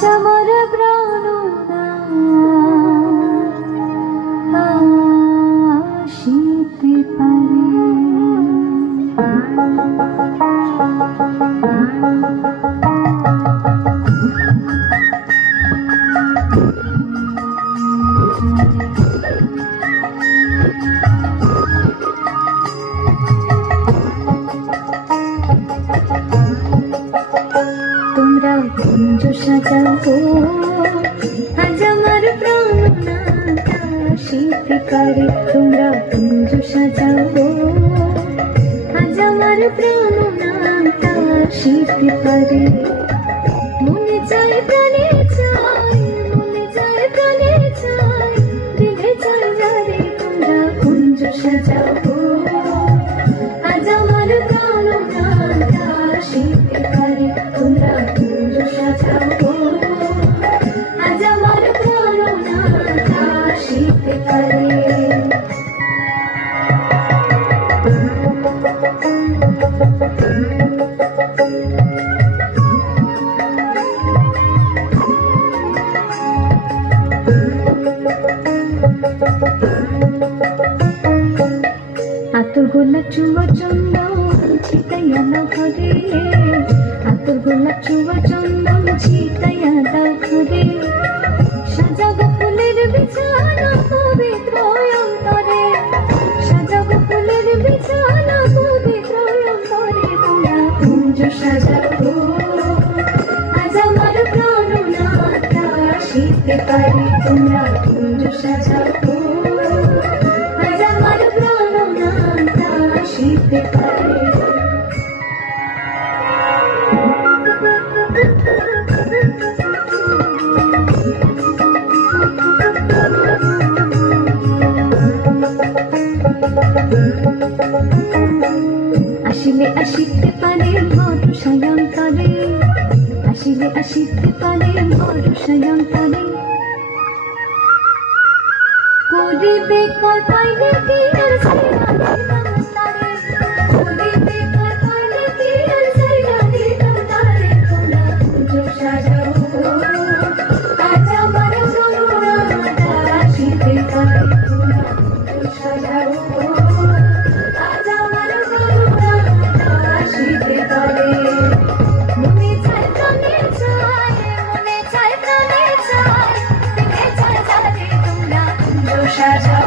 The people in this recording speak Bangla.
আজ আমার প্রাণনাথ আসিতে পারে। তোমরা কুঞ্জ সাজাও আজ আমার প্রাণনাথ আসিতে পারে। তোমরা কুঞ্জ সাজাও আজ আমার প্রাণনাথ আসিতে পারে। মনে চায় প্রাণে চায়, মনে চায় প্রাণে চায়, দিলে চায় যারে। তোমরা কুঞ্জ সাজাও আজ আমার প্রাণনাথ আসিতে পারে। তোমরা কুঞ্জ সাজাও আজ আমার প্রাণনাথ আসিতে পারে। আতর গোলাপ চুয়া চন্দন ছিটাইয়া দাও ঘরে। আতর গোলাপ চুয়া চন্দন ছিটাইয়া দাও ঘরে। সাজাবো ফুলের বিছানা পবিত্র অন্তরে। সাজাবো ফুলের বিছানা পবিত্র অন্তরে। তোমরা কুঞ্জ সাজাও আজ আমার প্রাণনাথ আসিতে পারে। তোমরা কুঞ্জ সাজাও আজ আমার প্রাণনাথ আসিতে পারে। আসিলে আসিতে পারে ভরসায় অন্তরে। আসিলে আসিতে পারে ভরসায় অন্তরে। করিবে কর পাইলে কি আর ছাইরা দিলাম তারে। করিবে কর পাইলে কি আর ছাইরা দিলাম তারে। তোমরা কুঞ্জ সাজাও আজ আমার প্রাণনাথ আসিতে পারে। তোমরা কুঞ্জ সাজাও আজ আমার প্রাণনাথ আসিতে পারে। মনে চায় প্রাণে চায়, মনে চায় প্রাণে চায়, দিলে চায় যারে। তোমরা কুঞ্জ সাজাও